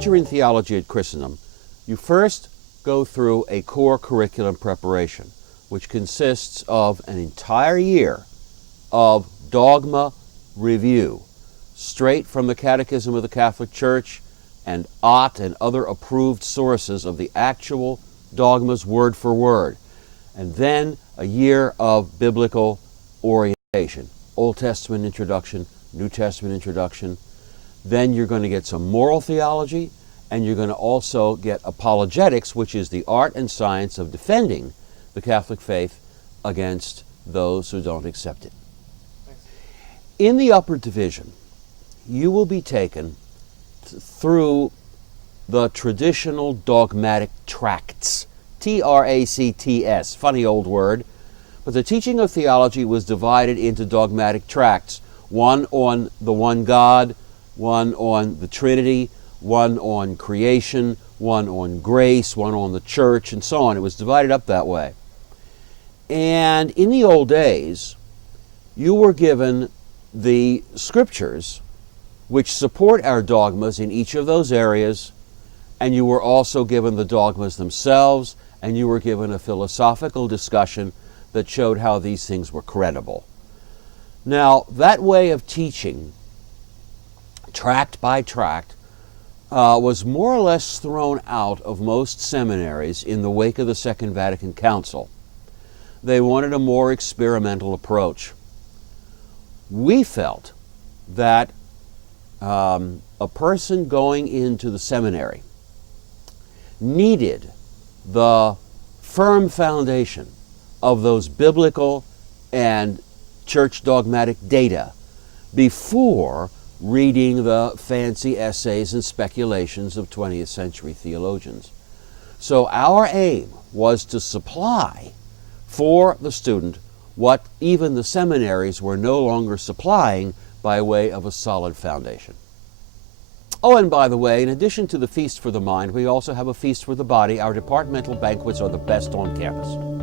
major in theology at Christendom, you first go through a core curriculum preparation, which consists of an entire year of dogma review, straight from the Catechism of the Catholic Church and Ott and other approved sources of the actual dogmas word for word, and then a year of biblical orientation, Old Testament introduction, New Testament introduction. Then you're going to get some moral theology, and you're going to also get apologetics, which is the art and science of defending the Catholic faith against those who don't accept it. In the upper division, you will be taken through the traditional dogmatic tracts, Tracts, funny old word, but the teaching of theology was divided into dogmatic tracts, one on the one God, one on the Trinity, one on creation, one on grace, one on the church, and so on. It was divided up that way. And in the old days, you were given the scriptures which support our dogmas in each of those areas, and you were also given the dogmas themselves, and you were given a philosophical discussion that showed how these things were credible. Now, that way of teaching, tract by tract, was more or less thrown out of most seminaries in the wake of the Second Vatican Council. They wanted a more experimental approach. We felt that a person going into the seminary needed the firm foundation of those biblical and church dogmatic data before reading the fancy essays and speculations of 20th century theologians. So our aim was to supply for the student what even the seminaries were no longer supplying by way of a solid foundation. Oh, and by the way, in addition to the feast for the mind, we also have a feast for the body. Our departmental banquets are the best on campus.